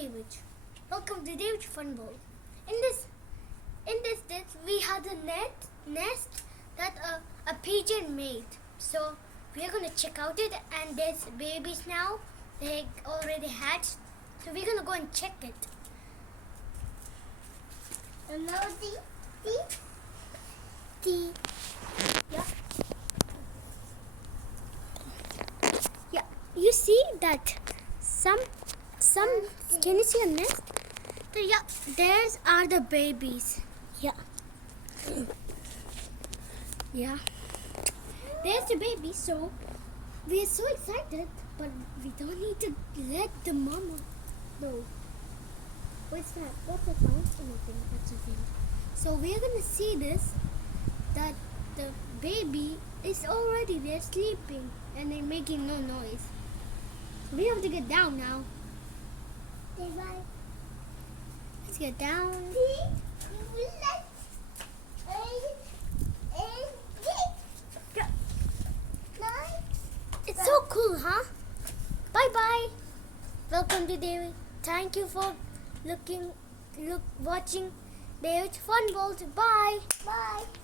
David. Welcome to David Fun Bowl. In this we have the nest that a pigeon made. So we are gonna check out it, and there's babies now. They already hatched. So we're gonna go and check it. And now the Yeah. Yeah. You see that some can you see a nest? So yeah, there's are the babies. Yeah. Yeah. There's the baby, so we are so excited, but we don't need to let the mama know. What's that? What's the sound? Nothing. That's a thing. So we are gonna see this, that the baby is already there sleeping and they're making no noise. We have to get down now. bye. Let's get down. It's so cool, huh? Bye bye. Welcome to David. Thank you for watching David's Fun Bowl. Bye. Bye.